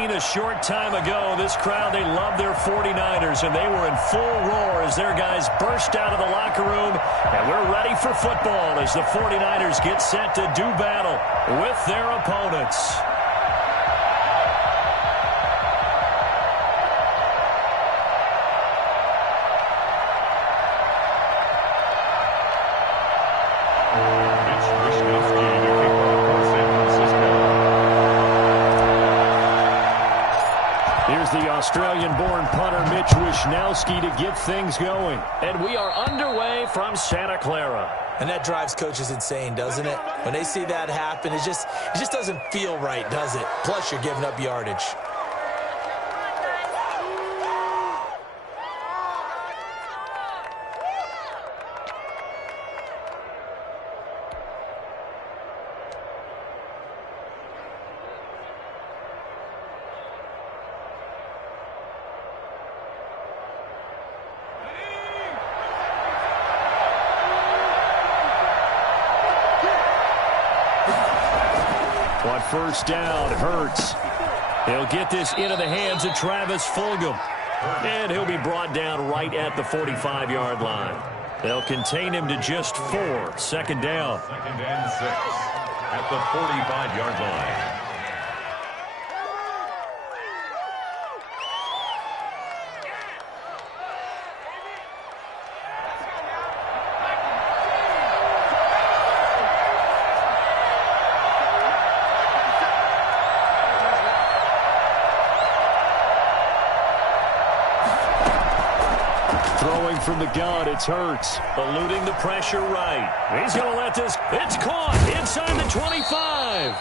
seen a short time ago. This crowd, they love their 49ers, and they were in full roar as their guys burst out of the locker room. And we're ready for football as the 49ers get set to do battle with their opponents. Australian-born punter Mitch Wishnowsky to get things going. And we are underway from Santa Clara. And that drives coaches insane, doesn't it? When they see that happen, it just doesn't feel right, does it? Plus, you're giving up yardage. On first down, Hurts. He'll get this into the hands of Travis Fulgham. And he'll be brought down right at the 45-yard line. They'll contain him to just 4. Second down. Second and 6 at the 45-yard line. From the gun, it's Hurts. Eluding the pressure right. He's going to let this. It's caught inside the 25.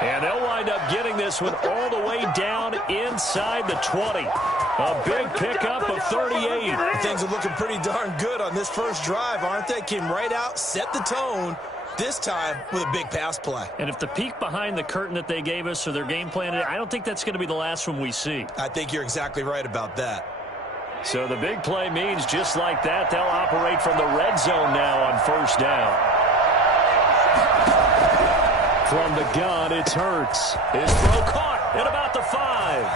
And they'll wind up getting this one all the way down inside the 20. A big pickup of 38. Things are looking pretty darn good on this first drive, aren't they? Came right out, set the tone, this time with a big pass play. And if the peek behind the curtain that they gave us or their game plan, I don't think that's going to be the last one we see. I think you're exactly right about that. So the big play means just like that, they'll operate from the red zone now on first down. From the gun, it's Hurts. His throw caught at about the 5.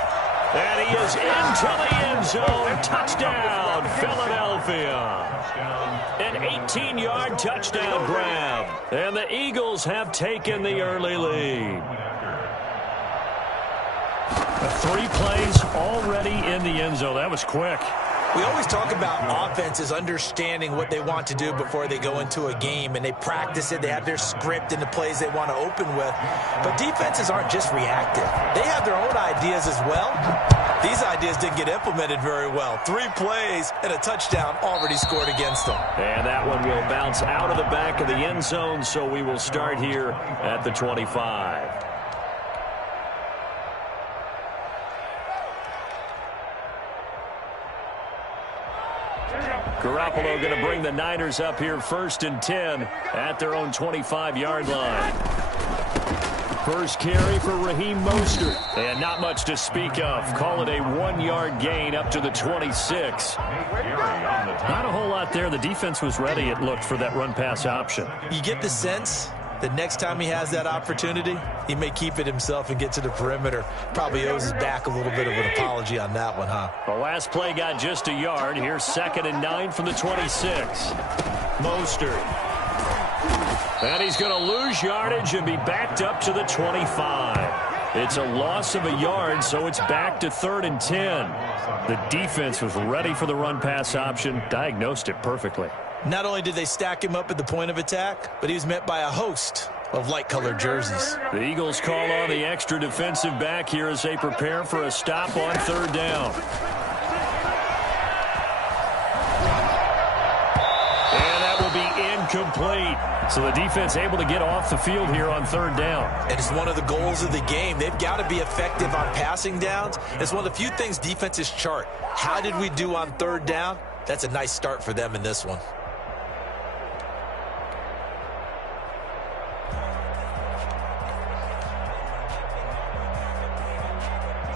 And he is into the end zone. Touchdown, Philadelphia. An 18-yard touchdown grab. And the Eagles have taken the early lead. 3 plays already in the end zone. That was quick. We always talk about offenses understanding what they want to do before they go into a game, and they practice it. They have their script and the plays they want to open with. But defenses aren't just reactive. They have their own ideas as well. These ideas didn't get implemented very well. 3 plays and a touchdown already scored against them. And that one will bounce out of the back of the end zone, so we will start here at the 25. Garoppolo going to bring the Niners up here 1st and 10 at their own 25-yard line. First carry for Raheem Mostert. And not much to speak of. Call it a 1-yard gain up to the 26. Not a whole lot there. The defense was ready, it looked, for that run-pass option. You get the sense that next time he has that opportunity, he may keep it himself and get to the perimeter. Probably owes his back a little bit of an apology on that one, huh? The last play got just a yard. Here's 2nd and 9 from the 26. Mostert. And he's going to lose yardage and be backed up to the 25. It's a loss of a yard, so it's back to 3rd and 10. The defense was ready for the run-pass option, diagnosed it perfectly. Not only did they stack him up at the point of attack, but he was met by a host of light-colored jerseys. The Eagles call on the extra defensive back here as they prepare for a stop on 3rd down. And that will be incomplete. So the defense able to get off the field here on 3rd down. And it's one of the goals of the game. They've got to be effective on passing downs. It's one of the few things defenses chart. How did we do on 3rd down? That's a nice start for them in this one.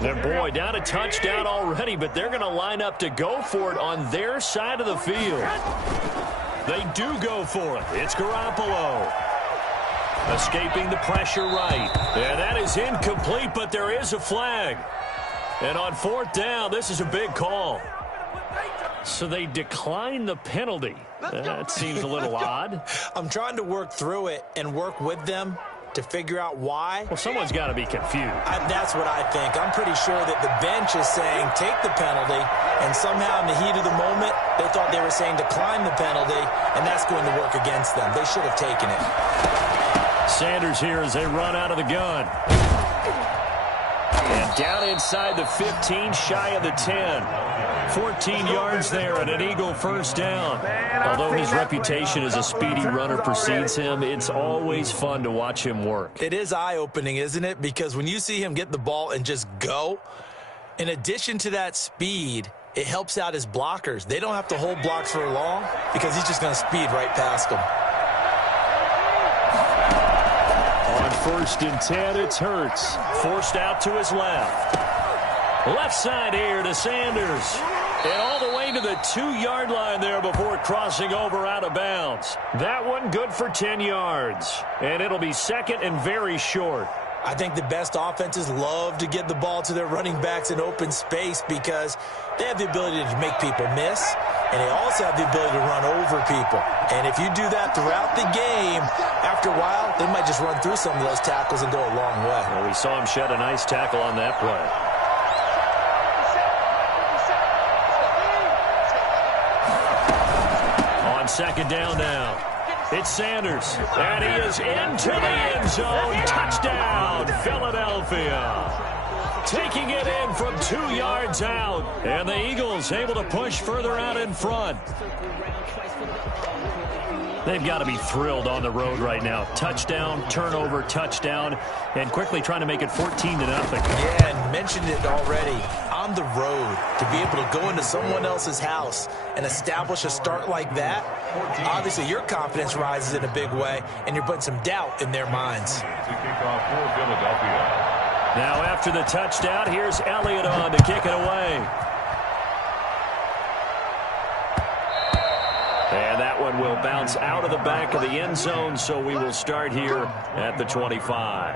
And boy, down a touchdown already, but they're going to line up to go for it on their side of the field. They do go for it. It's Garoppolo. Escaping the pressure right. And that is incomplete, but there is a flag. And on 4th down, this is a big call. So they decline the penalty. That seems a little odd. I'm trying to work through it and work with them to figure out why. Well, someone's got to be confused. That's what I think. I'm pretty sure that the bench is saying take the penalty, and somehow in the heat of the moment, they thought they were saying decline the penalty, and that's going to work against them. They should have taken it. Sanders here as they run out of the gun. And down inside the 15, shy of the 10. 14 yards there and an Eagle first down. Although his reputation as a speedy runner precedes him, it's always fun to watch him work. It is eye-opening, isn't it? Because when you see him get the ball and just go, in addition to that speed, it helps out his blockers. They don't have to hold blocks for long because he's just going to speed right past them. On 1st and 10, it's Hurts. Forced out to his left. Left side here to Sanders. And all the way to the 2-yard line there before crossing over out of bounds. That one good for 10 yards. And it'll be 2nd and very short. I think the best offenses love to get the ball to their running backs in open space because they have the ability to make people miss, and they also have the ability to run over people. And if you do that throughout the game, after a while, they might just run through some of those tackles and go a long way. Well, we saw him shed a nice tackle on that play. On 2nd down now. It's Sanders, and he is into the end zone. Touchdown, Philadelphia. Taking it in from 2 yards out, and the Eagles able to push further out in front. They've got to be thrilled on the road right now. Touchdown, turnover, touchdown, and quickly trying to make it 14-0. Yeah, and mentioned it already. On the road, to be able to go into someone else's house and establish a start like that, obviously your confidence rises in a big way, and you're putting some doubt in their minds. Now after the touchdown, here's Elliott on to kick it away. And that one will bounce out of the back of the end zone, so we will start here at the 25.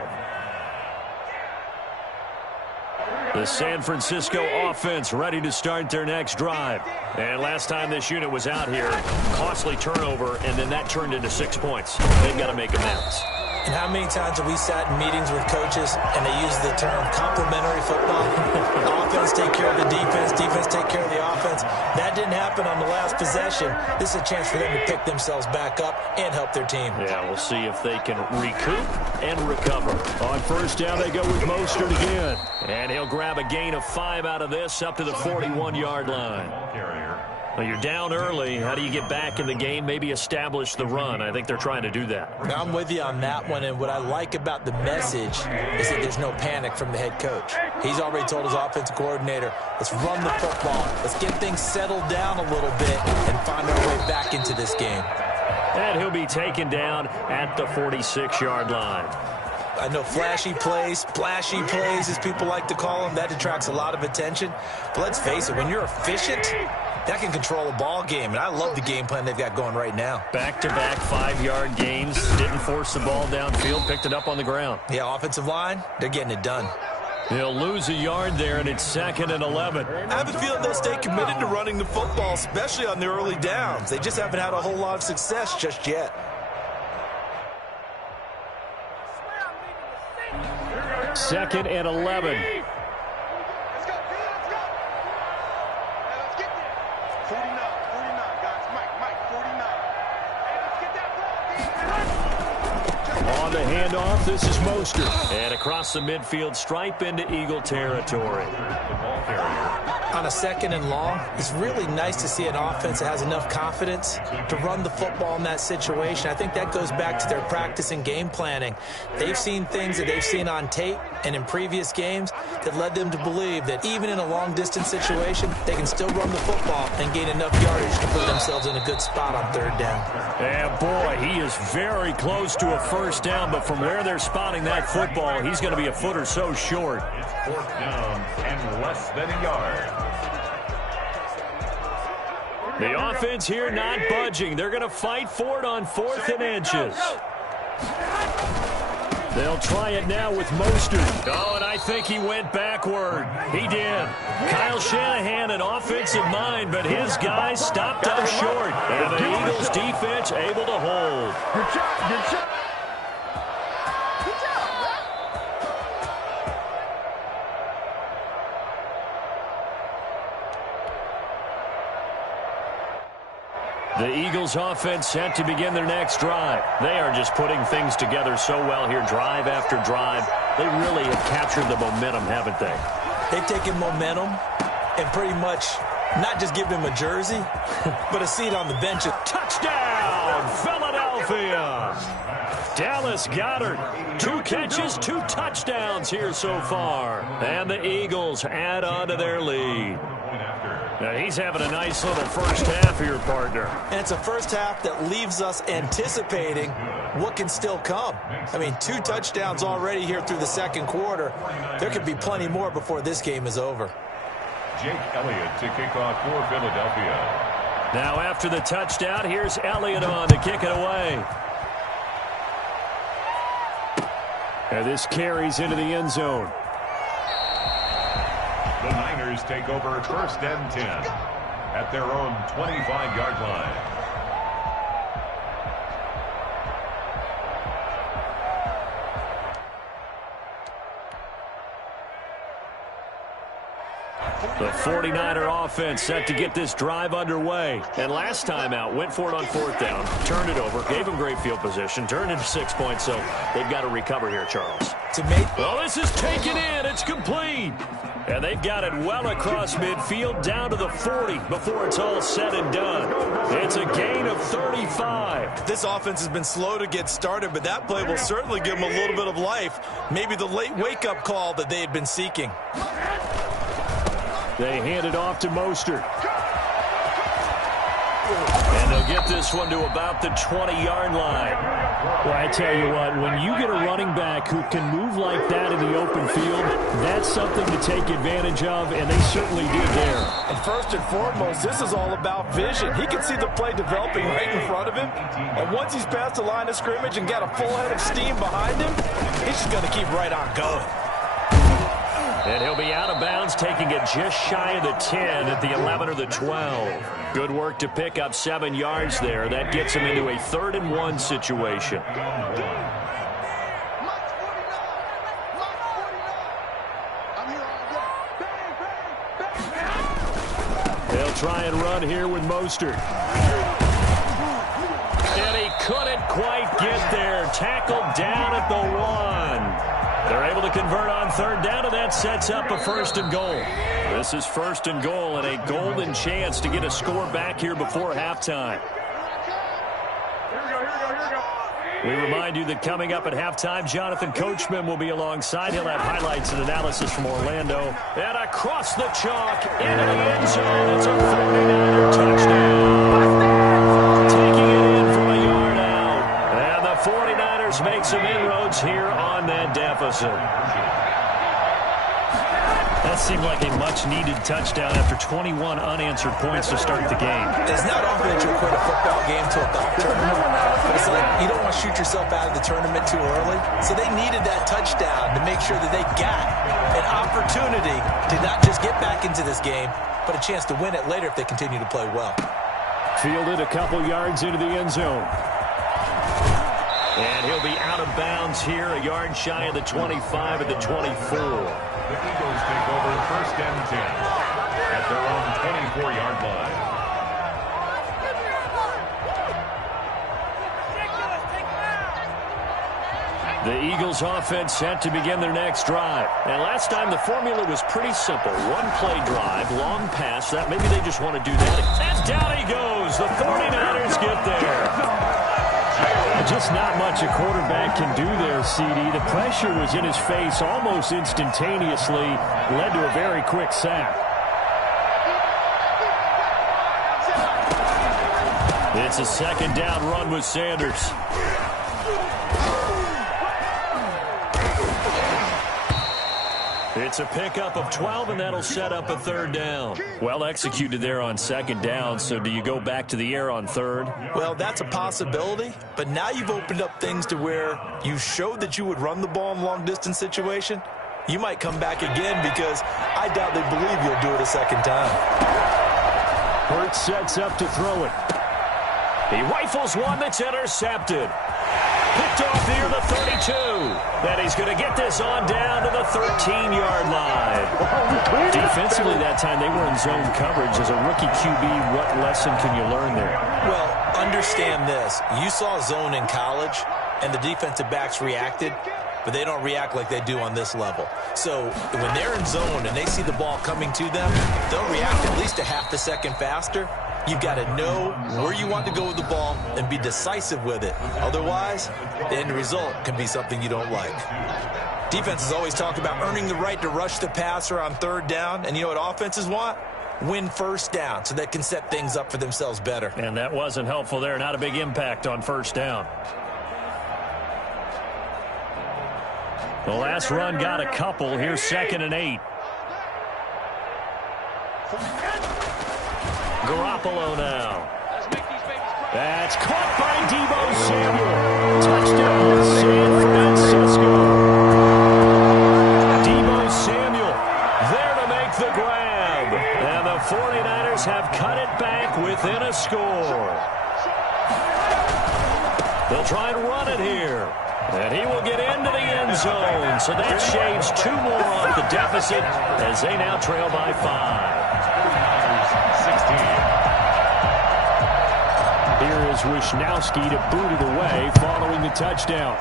The San Francisco offense ready to start their next drive. And last time this unit was out here, costly turnover, and then that turned into 6 points. They've got to make amends. And how many times have we sat in meetings with coaches and they use the term complementary football? Offense take care of the defense, defense take care of the offense. That didn't happen on the last possession. This is a chance for them to pick themselves back up and help their team. Yeah, we'll see if they can recoup and recover. On 1st down, they go with Mostert again. And he'll grab a gain of 5 out of this up to the 41-yard line. Well, you're down early. How do you get back in the game? Maybe establish the run. I think they're trying to do that. I'm with you on that one, and what I like about the message is that there's no panic from the head coach. He's already told his offensive coordinator, let's run the football. Let's get things settled down a little bit and find our way back into this game. And he'll be taken down at the 46-yard line. I know flashy plays, splashy plays, as people like to call them, that attracts a lot of attention. But let's face it, when you're efficient, that can control a ball game, and I love the game plan they've got going right now. Back-to-back 5-yard gains, didn't force the ball downfield, picked it up on the ground. Yeah, offensive line, they're getting it done. They'll lose a yard there, and it's 2nd and 11. I have a feeling they'll stay committed to running the football, especially on the early downs. They just haven't had a whole lot of success just yet. Second and 11. On the handoff, this is Mostert. And across the midfield stripe into Eagle territory. On a 2nd and long, it's really nice to see an offense that has enough confidence to run the football in that situation. I think that goes back to their practice and game planning. They've seen things that they've seen on tape and in previous games that led them to believe that even in a long-distance situation, they can still run the football and gain enough yardage to put themselves in a good spot on 3rd down. And boy, he is very close to a 1st down, but from where they're spotting that football, he's going to be a foot or so short. 4th down and less than a yard. The offense here not budging. They're going to fight for it on 4th and inches. They'll try it now with Mostert. Oh, and I think he went backward. He did. Kyle Shanahan, an offensive mind, but his guys stopped up short. And the Eagles defense able to hold. Good job, good job. The Eagles offense set to begin their next drive. They are just putting things together so well here, drive after drive. They really have captured the momentum, haven't they? They've taken momentum and pretty much not just given him a jersey, but a seat on the bench. Touchdown, Philadelphia! Dallas Goedert, 2 catches, 2 touchdowns here so far. And the Eagles add on to their lead. Now he's having a nice little first half here, partner. And it's a first half that leaves us anticipating what can still come. I mean, 2 touchdowns already here through the second quarter. There could be plenty more before this game is over. Jake Elliott to kick off for Philadelphia. Now after the touchdown, here's Elliott on to kick it away. And this carries into the end zone. The Niners take over 1st and 10 at their own 25-yard line. The 49er offense set to get this drive underway. And last time out, went for it on 4th down, turned it over, gave them great field position, turned into 6 points, so they've got to recover here, Charles. Well, this is taken in. It's complete. And they've got it well across midfield down to the 40 before it's all said and done. It's a gain of 35. This offense has been slow to get started, but that play will certainly give them a little bit of life. Maybe the late wake-up call that they had been seeking. They hand it off to Mostert. And they'll get this one to about the 20-yard line. Well, I tell you what, when you get a running back who can move like that in the open field, that's something to take advantage of, and they certainly did there. And first and foremost, this is all about vision. He can see the play developing right in front of him. And once he's past the line of scrimmage and got a full head of steam behind him, he's just going to keep right on going. And he'll be out of bounds, taking it just shy of the 10 at the 11 or the 12. Good work to pick up 7 yards there. That gets him into a 3rd and 1 situation. They'll try and run here with Mostert. And he couldn't quite get there. Tackled down at the 1. They're able to convert on 3rd down, and that sets up a 1st and goal. This is 1st and goal and a golden chance to get a score back here before halftime. We remind you that coming up at halftime, Jonathan Coachman will be alongside. He'll have highlights and analysis from Orlando. And across the chalk, into the end zone. It's a 49er touchdown. Taking it in from a yard out. And the 49ers make some inroads here on that deficit. That seemed like a much-needed touchdown after 21 unanswered points to start the game. It's not often that you quit a football game to a golf tournament, but it's like you don't want to shoot yourself out of the tournament too early. So they needed that touchdown to make sure that they got an opportunity to not just get back into this game, but a chance to win it later if they continue to play well. Fielded a couple yards into the end zone. And he'll be out of bounds here, a yard shy of the 25 at the 24. The Eagles take over 1st and 10 at their own 24-yard line. The Eagles offense set to begin their next drive. And last time the formula was pretty simple. 1-play drive, long pass. That maybe they just want to do that. And down he goes. The 49ers get there. Just not much a quarterback can do there, CD. The pressure was in his face almost instantaneously, led to a very quick sack. It's a 2nd down run with Sanders. It's a pickup of 12, and that'll set up a third down. Well executed there on second down, so do you go back to the air on third? Well, that's a possibility, but now you've opened up things to where you showed that you would run the ball in a long-distance situation. You might come back again because I doubt they believe you'll do it a second time. Hurts sets up to throw it. He rifles one that's intercepted. Picked off near the 32. Then he's going to get this on down to the 13-yard line. Defensively that time, they were in zone coverage. As a rookie QB, what lesson can you learn there? Well, understand this. You saw zone in college, and the defensive backs reacted, but they don't react like they do on this level. So when they're in zone and they see the ball coming to them, they'll react at least a half a second faster. You've got to know where you want to go with the ball and be decisive with it. Otherwise, the end result can be something you don't like. Defenses always talk about earning the right to rush the passer on third down. And you know what offenses want? Win first down so they can set things up for themselves better. And that wasn't helpful there. Not a big impact on first down. The last run got a couple. Here's 2nd and 8. Garoppolo now. That's caught by Deebo Samuel. Touchdown, San Francisco. Deebo Samuel there to make the grab. And the 49ers have cut it back within a score. They'll try and run it here. And he will get into the end zone. So that shaves 2 more off the deficit as they now trail by 5. Here is Wishnowski to boot it away following the touchdown.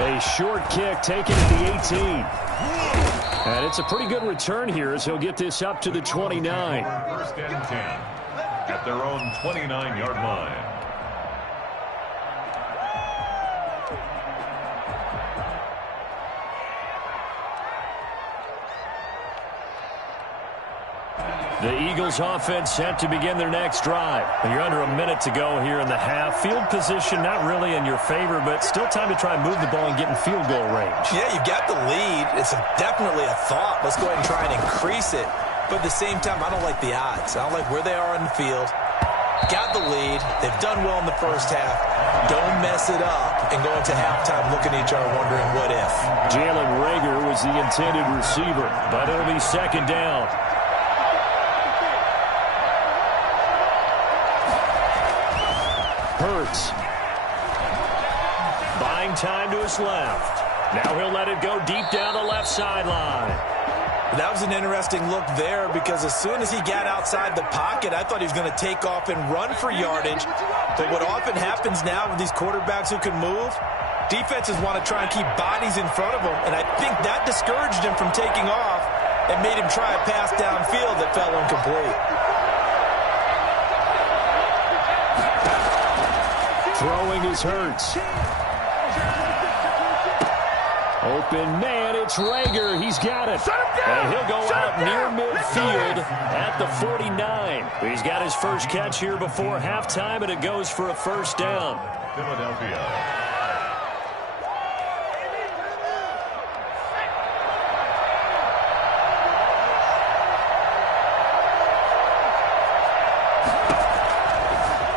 A short kick taken at the 18. And it's a pretty good return here as he'll get this up to the 29. 1st and 10 at their own 29-yard line. The Eagles offense set to begin their next drive. You're under a minute to go here in the half. Field position not really in your favor, but still time to try and move the ball and get in field goal range. Yeah, you've got the lead. It's definitely a thought. Let's go ahead and try and increase it. But at the same time, I don't like the odds. I don't like where they are in the field. Got the lead. They've done well in the first half. Don't mess it up and go into halftime looking at each other wondering what if. Jalen Reagor was the intended receiver, but it'll be 2nd down. Hurts. Buying time to his left. Now he'll let it go deep down the left sideline. That was an interesting look there because as soon as he got outside the pocket, I thought he was going to take off and run for yardage. But what often happens now with these quarterbacks who can move, defenses want to try and keep bodies in front of them, and I think that discouraged him from taking off and made him try a pass downfield that fell incomplete. Throwing is Hurts. Open man, it's Reagor. He's got it. And he'll go out near midfield at the 49. He's got his first catch here before halftime, and it goes for a first down. Philadelphia.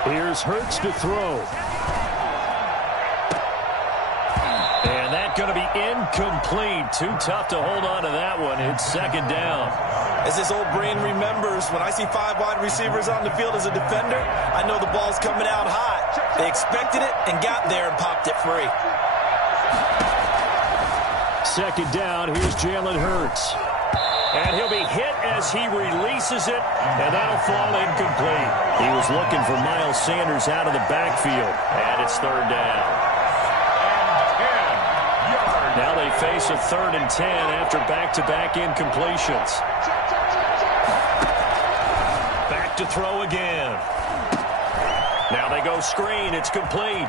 Here's Hurts to throw. And that's going to be incomplete. Too tough to hold on to that one. It's 2nd down. As this old brain remembers, when I see 5 wide receivers on the field as a defender, I know the ball's coming out hot. They expected it and got there and popped it free. 2nd down. Here's Jalen Hurts. And he'll be hit as he releases it, and that'll fall incomplete. He was looking for Miles Sanders out of the backfield, and it's 3rd down. Now they face a 3rd and 10 after back-to-back incompletions. Back to throw again. Now they go screen. It's complete.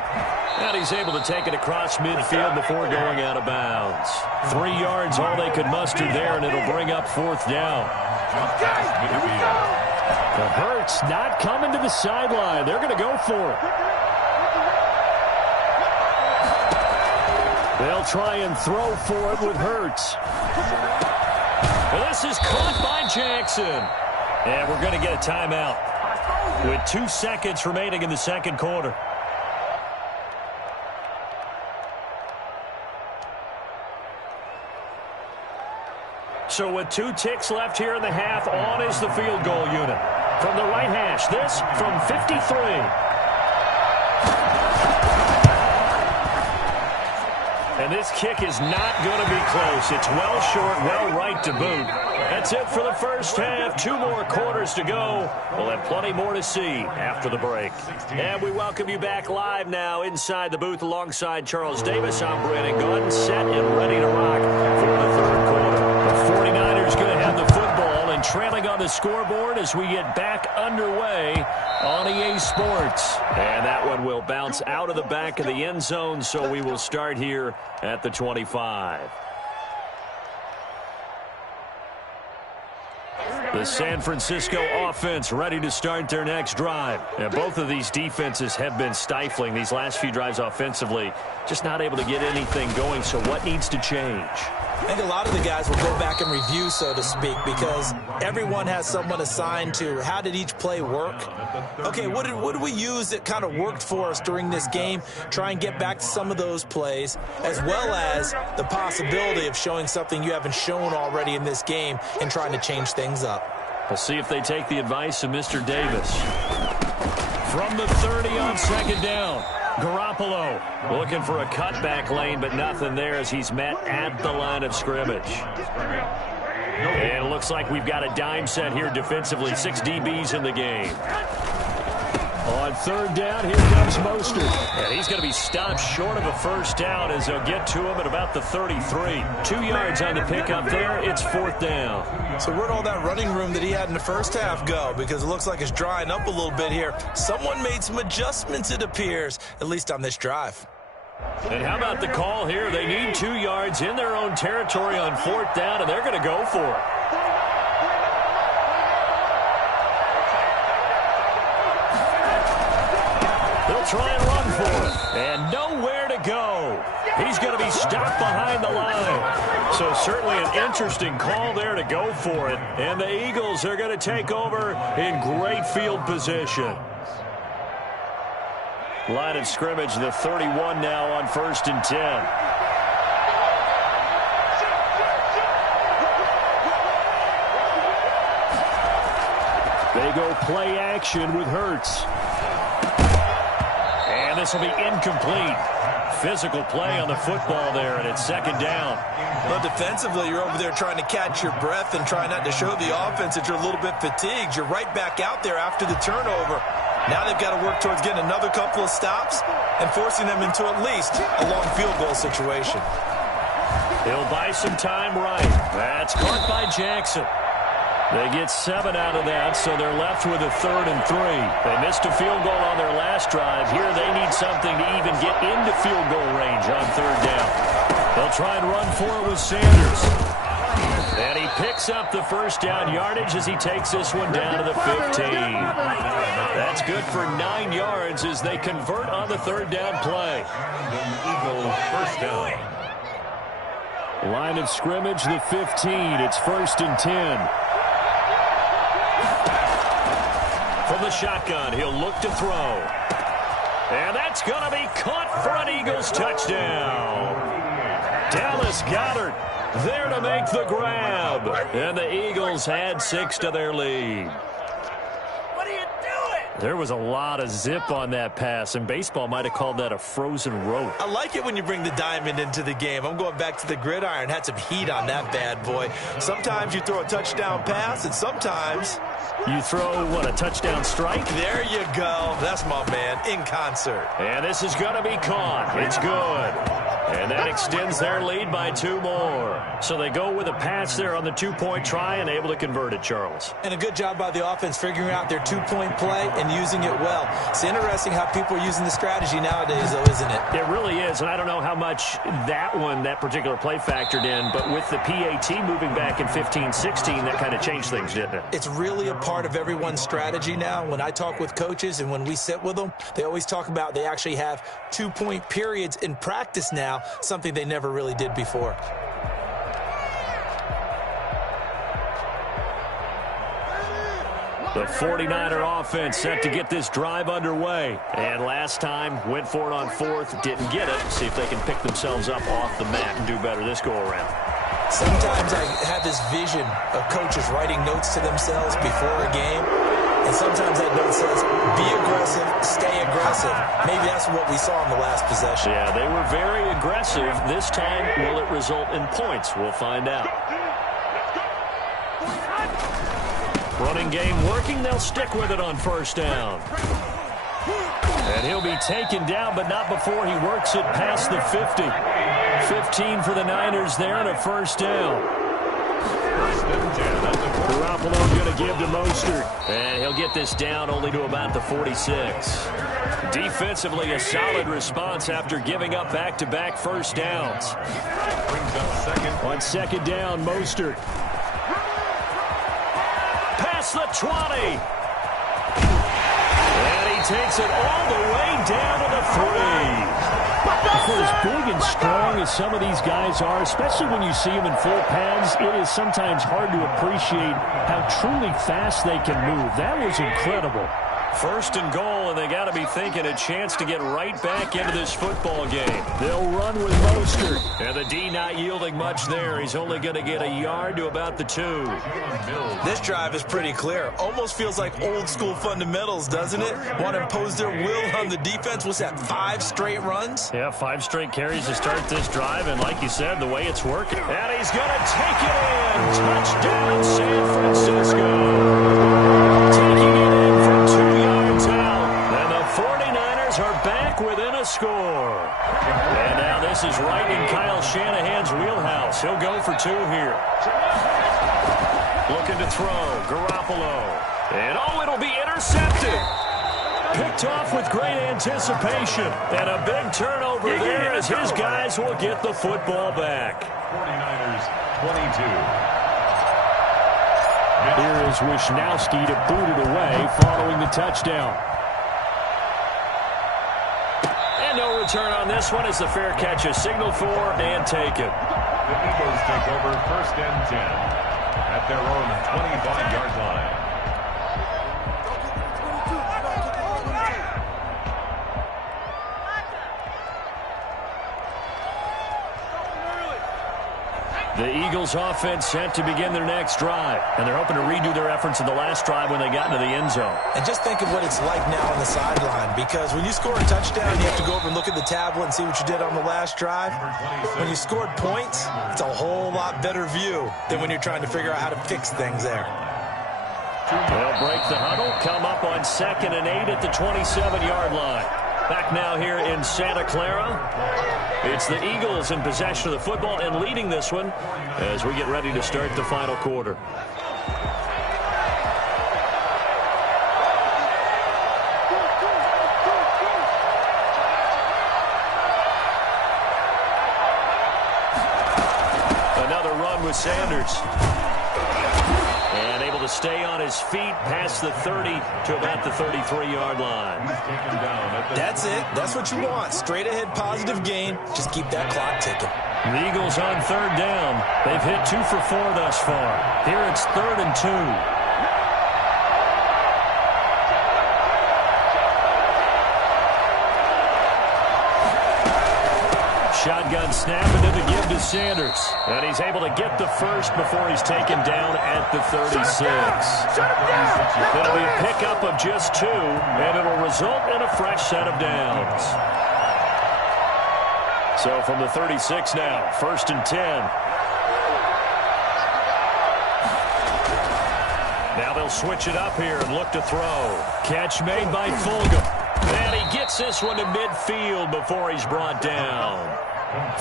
And he's able to take it across midfield before going out of bounds. 3 yards, all they could muster there, and it'll bring up 4th down. The Hurts not coming to the sideline. They're going to go for it. They'll try and throw for it with Hurts. And this is caught by Jackson. And we're going to get a timeout with 2 seconds remaining in the second quarter. So with 2 ticks left here in the half, on is the field goal unit. From the right hash, this from 53. And this kick is not going to be close. It's well short, well right to boot. That's it for the first half. 2 more quarters to go. We'll have plenty more to see after the break. And we welcome you back live now inside the booth alongside Charles Davis. I'm Brandon Gunn, set and ready to rock for the third quarter. The 49ers going to have the football and trailing on the scoreboard as we get back underway on EA Sports. And that one will bounce out of the back of the end zone, so we will start here at the 25. The San Francisco offense ready to start their next drive. And both of these defenses have been stifling these last few drives offensively. Just not able to get anything going, so what needs to change? I think a lot of the guys will go back and review, so to speak, because everyone has someone assigned to how did each play work. Okay, what did we use that kind of worked for us during this game? Try and get back to some of those plays, as well as the possibility of showing something you haven't shown already in this game and trying to change things up. We'll see if they take the advice of Mr. Davis. From the 30 on second down. Garoppolo looking for a cutback lane, but nothing there as he's met at the line of scrimmage. And it looks like we've got a dime set here defensively. 6 DBs in the game. On third down, here comes Mostert. And he's going to be stopped short of a first down as they'll get to him at about the 33. 2 yards on the pickup there. It's fourth down. So where'd all that running room that he had in the first half go? Because it looks like it's drying up a little bit here. Someone made some adjustments, it appears, at least on this drive. And how about the call here? They need 2 yards in their own territory on fourth down, and they're going to go for it. They'll try and run for it. And nowhere to go. He's going to be stopped behind the line. So certainly an interesting call there to go for it. And the Eagles are going to take over in great field position. Line of scrimmage, the 31 now on 1st and 10. They go play action with Hurts. And this will be incomplete. Physical play on the football there, and it's second down. Well, defensively, you're over there trying to catch your breath and try not to show the offense that you're a little bit fatigued. You're right back out there after the turnover. Now they've got to work towards getting another couple of stops and forcing them into at least a long field goal situation. He'll buy some time right. That's caught by Jackson. They get 7 out of that, so they're left with a 3rd and 3. They missed a field goal on their last drive. Here they need something to even get into field goal range on 3rd down. They'll try and run for it with Sanders. And he picks up the first down yardage as he takes this one down to the 15. That's good for 9 yards as they convert on the 3rd down play. Eagles first down. Line of scrimmage, the 15. It's 1st and 10. From the shotgun, he'll look to throw. And that's going to be caught for an Eagles touchdown. Dallas Goedert there to make the grab. And the Eagles add 6 to their lead. What are you doing? There was a lot of zip on that pass, and baseball might have called that a frozen rope. I like it when you bring the diamond into the game. I'm going back to the gridiron. Had some heat on that bad boy. Sometimes you throw a touchdown pass, and sometimes you throw, what, a touchdown strike? There you go. That's my man, in concert. And this is going to be caught. It's good. And that extends their lead by 2 more. So they go with a pass there on the 2-point try and able to convert it, Charles. And a good job by the offense figuring out their 2-point play and using it well. It's interesting how people are using the strategy nowadays, though, isn't it? It really is, and I don't know how much that particular play factored in, but with the PAT moving back in 15-16, that kind of changed things, didn't it? It's really a part of everyone's strategy now. When I talk with coaches and when we sit with them, they always talk about they actually have 2-point periods in practice now now, something they never really did before. The 49er offense set to get this drive underway. And last time, went for it on fourth, didn't get it. See if they can pick themselves up off the mat and do better this go-around. Sometimes I have this vision of coaches writing notes to themselves before a game. And sometimes that note says, be aggressive, stay aggressive. Maybe that's what we saw in the last possession. Yeah, they were very aggressive. This time, will it result in points? We'll find out. Running game working. They'll stick with it on first down. And he'll be taken down, but not before he works it past the 50. 15 for the Niners there and a first down. Garoppolo going to give to Mostert. And he'll get this down only to about the 46. Defensively, a solid response after giving up back-to-back first downs. On second down, Mostert. Past the 20. And he takes it all the way down to the 3. For as big and strong as some of these guys are, especially when you see them in full pads, it is sometimes hard to appreciate how truly fast they can move. That was incredible. First and goal, and they got to be thinking a chance to get right back into this football game. They'll run with Mostert. And the D not yielding much there. He's only going to get a yard to about the 2. This drive is pretty clear. Almost feels like old school fundamentals, doesn't it? Want to impose their will on the defense. What's that, 5 straight runs? Yeah, 5 straight carries to start this drive. And like you said, the way it's working. And he's going to take it in. Touchdown, San Francisco. Taking it in for 2 yards out. And the 49ers are back within a score. And now this is right in Kyle Shanahan's wheelhouse. He'll go for 2 here. Looking to throw. Garoppolo. And it'll be intercepted. Picked off with great anticipation. And a big turnover there as his guys will get the football back. 49ers 22. Here is Wishnowski to boot it away following the touchdown. And no return on this one as the fair catch is signaled for and taken. The Eagles take over first and 10 at their own 25-yard line. The Eagles offense set to begin their next drive, and they're hoping to redo their efforts in the last drive when they got into the end zone. And just think of what it's like now on the sideline, because when you score a touchdown, you have to go over and look at the tablet and see what you did on the last drive. When you scored points, it's a whole lot better view than when you're trying to figure out how to fix things there. They'll break the huddle, come up on 2nd and 8 at the 27-yard line. Back now here in Santa Clara. It's the Eagles in possession of the football and leading this one as we get ready to start the final quarter. Another run with Sanders. And able to stay on his feet past the 30 to about the 33-yard line. That's it. That's what you want. Straight ahead positive gain. Just keep that clock ticking. The Eagles on 3rd down. They've hit 2 for 4 thus far. Here it's 3rd and 2. Shotgun snap into the give to Sanders. And he's able to get the first before he's taken down at the 36. It'll be a pickup of just 2, and it'll result in a fresh set of downs. So from the 36 now, 1st and 10. Now they'll switch it up here and look to throw. Catch made by Fulgham. And he gets this one to midfield before he's brought down.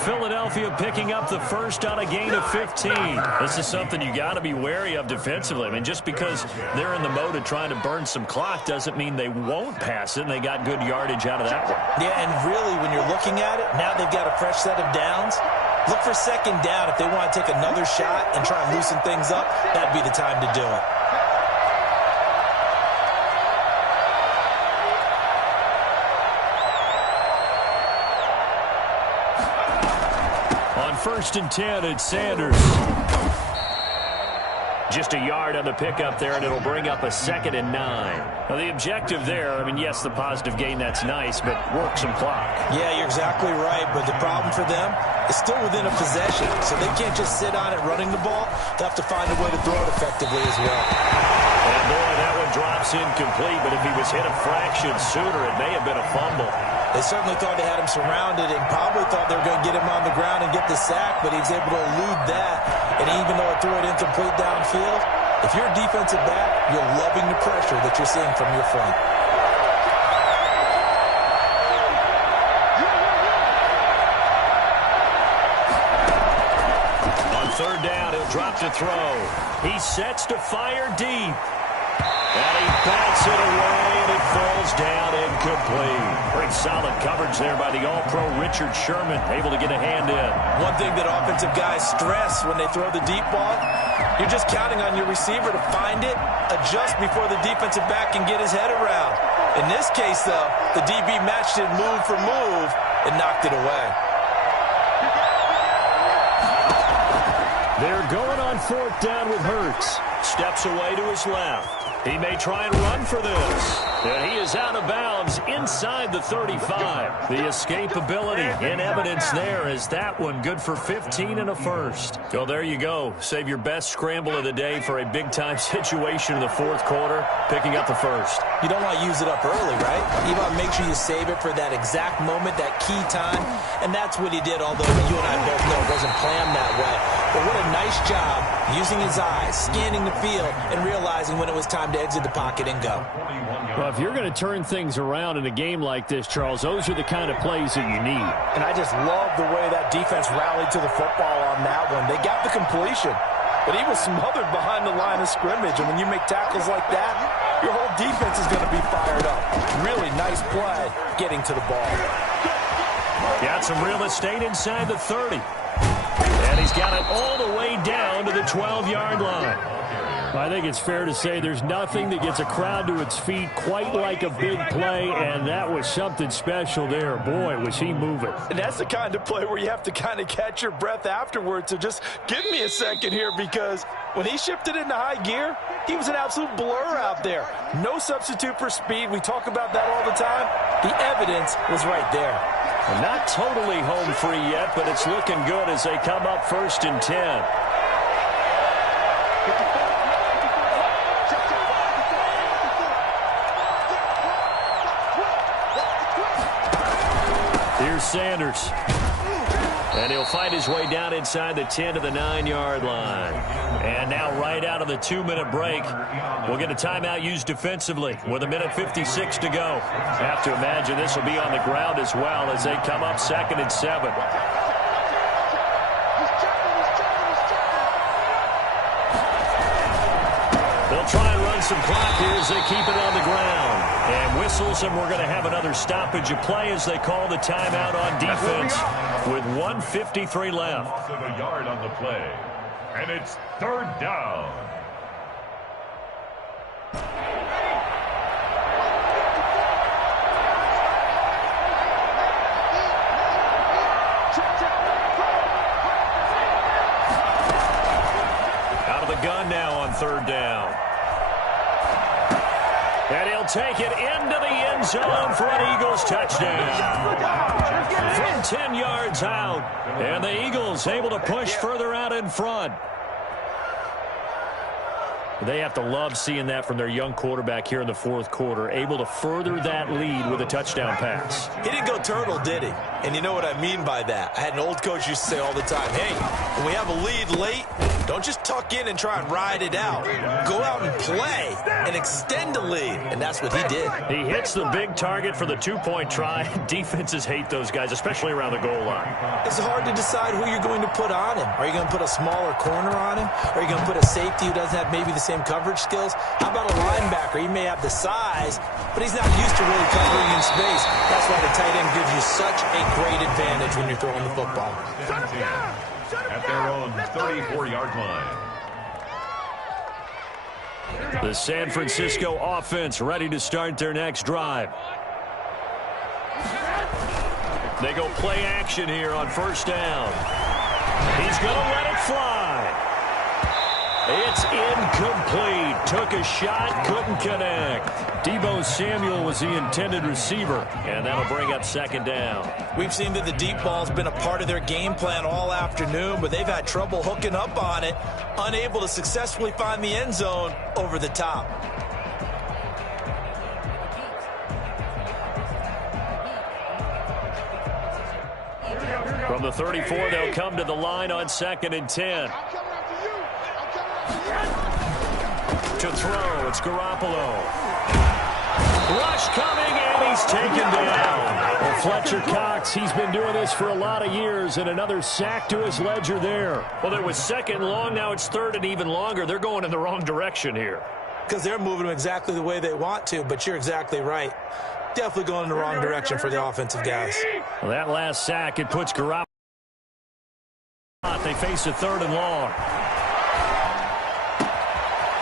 Philadelphia picking up the first on a gain of 15. This is something you got to be wary of defensively. I mean, just because they're in the mode of trying to burn some clock doesn't mean they won't pass it, and they got good yardage out of that one. Yeah, and really, when you're looking at it, now they've got a fresh set of downs. Look for 2nd down if they want to take another shot and try and loosen things up. That'd be the time to do it. first and 10. It's Sanders. Just a yard on the pickup there, and it'll bring up a 2nd and 9. Now, the objective there, I mean, yes, the positive gain, that's nice, but work some clock. Yeah, you're exactly right, but the problem for them is still within a possession, so they can't just sit on it running the ball. They'll have to find a way to throw it effectively as well. And, boy, that one drops incomplete, but if he was hit a fraction sooner, it may have been a fumble. They certainly thought they had him surrounded and probably thought they were going to get him on the ground and get the sack, but he was able to elude that. And even though it threw it incomplete downfield, if you're a defensive back, you're loving the pressure that you're seeing from your front. On 3rd down, he'll drop to throw. He sets to fire deep. And he bats it away, and it falls down incomplete. Pretty solid coverage there by the All-Pro Richard Sherman, able to get a hand in. One thing that offensive guys stress when they throw the deep ball, you're just counting on your receiver to find it, adjust before the defensive back can get his head around. In this case, though, the DB matched it move for move and knocked it away. They're going on 4th down with Hurts. Steps away to his left. He may try and run for this. And he is out of bounds inside the 35. The escapability in evidence there is that one good for 15 and a first. So there you go. Save your best scramble of the day for a big-time situation in the 4th quarter, picking up the first. You don't want to use it up early, right? You want to make sure you save it for that exact moment, that key time. And that's what he did, although you and I both know it wasn't planned that way. But what a nice job using his eyes, scanning the field, and realizing when it was time to exit the pocket and go. Well, if you're going to turn things around in a game like this, Charles, those are the kind of plays that you need. And I just love the way that defense rallied to the football on that one. They got the completion, but he was smothered behind the line of scrimmage. And when you make tackles like that, your whole defense is going to be fired up. Really nice play getting to the ball. Got some real estate inside the 30. And he's got it all the way down to the 12-yard line. I think it's fair to say there's nothing that gets a crowd to its feet quite like a big play, and that was something special there. Boy, was he moving. And that's the kind of play where you have to kind of catch your breath afterwards. So just give me a second here, because when he shifted into high gear, he was an absolute blur out there. No substitute for speed. We talk about that all the time. The evidence was right there. Well, not totally home free yet, but it's looking good as they come up 1st and 10. Here's Sanders. And he'll fight his way down inside the 10 to the 9-yard line. And now right out of the 2-minute break, we'll get a timeout used defensively with 1:56 to go. Have to imagine this will be on the ground as well as they come up 2nd and 7. They'll try and run some clock here as they keep it on the ground. And whistles, and we're going to have another stoppage of play as they call the timeout on defense with 1:53 left. Loss of a yard on the play. And it's 3rd down. Out of the gun now on 3rd down. And he'll take it into the end zone for an Eagles touchdown. From 10 yards out. And the Eagles able to push further out in front. They have to love seeing that from their young quarterback here in the 4th quarter, able to further that lead with a touchdown pass. He didn't go turtle, did he? And you know what I mean by that. I had an old coach used to say all the time, hey, when we have a lead late, don't just tuck in and try and ride it out. Go out and play and extend the lead. And that's what he did. He hits the big target for the 2-point try. Defenses hate those guys, especially around the goal line. It's hard to decide who you're going to put on him. Are you going to put a smaller corner on him? Are you going to put a safety who doesn't have maybe the same coverage skills? How about a linebacker? He may have the size, but he's not used to really covering in space. That's why the tight end gives you such a great advantage when you're throwing the football. At their own 34-yard line. The San Francisco offense ready to start their next drive. They go play action here on 1st down. he's going to let it fly. It's incomplete. Took a shot, couldn't connect. Deebo Samuel was the intended receiver, and that'll bring up second down. We've seen that the deep ball's been a part of their game plan all afternoon, but they've had trouble hooking up on it, unable to successfully find the end zone over the top. From the 34, they'll come to the line on 2nd and 10. To throw, it's Garoppolo. Rush coming, and he's taken down. Well, Fletcher Cox, he's been doing this for a lot of years, and another sack to his ledger there. Well, there was 2nd and long, now it's 3rd and even longer. They're going in the wrong direction here. Because they're moving them exactly the way they want to, but you're exactly right. Definitely going in the wrong direction for the offensive guys. Well, that last sack, it puts Garoppolo. They face a 3rd and long.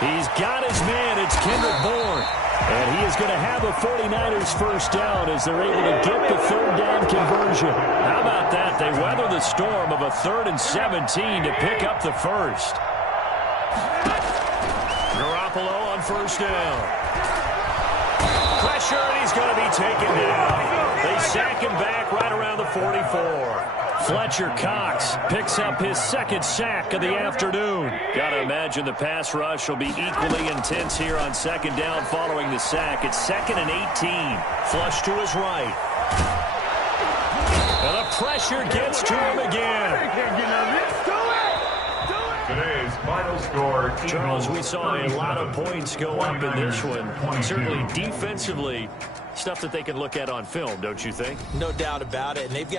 He's got his man. It's Kendrick Bourne. And he is going to have a 49ers first down as they're able to get the 3rd down conversion. How about that? They weather the storm of a 3rd and 17 to pick up the first. Garoppolo on first down. Pressure, and he's going to be taken down. They sack him back right around the 44. Fletcher Cox picks up his 2nd sack of the afternoon. Got to imagine the pass rush will be equally intense here on 2nd down following the sack. It's 2nd and 18. Flush to his right. And the pressure gets to him again. Today's final score. Charles, we saw a lot of points go up in this one. Certainly defensively, stuff that they can look at on film, don't you think? No doubt about it. And they've got